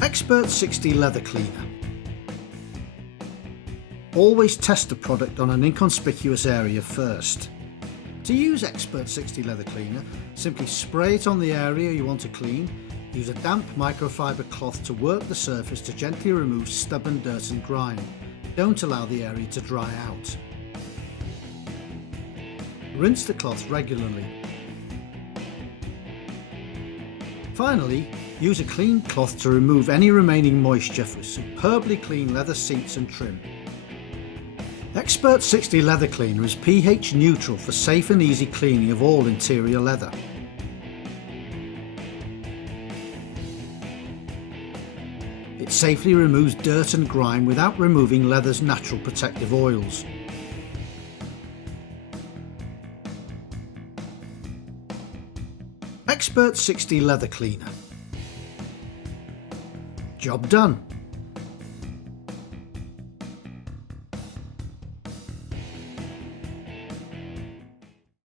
Xpert 60 Leather Cleaner. Always test the product on an inconspicuous area first. To use Xpert 60 Leather Cleaner, simply spray it on the area you want to clean. Use a damp microfiber cloth to work the surface to gently remove stubborn dirt and grime. Don't allow the area to dry out. Rinse the cloth regularly. Finally, use a clean cloth to remove any remaining moisture for superbly clean leather seats and trim. Xpert 60 Leather Cleaner is pH neutral for safe and easy cleaning of all interior leather. It safely removes dirt and grime without removing leather's natural protective oils. Xpert 60 Leather Cleaner. Job done.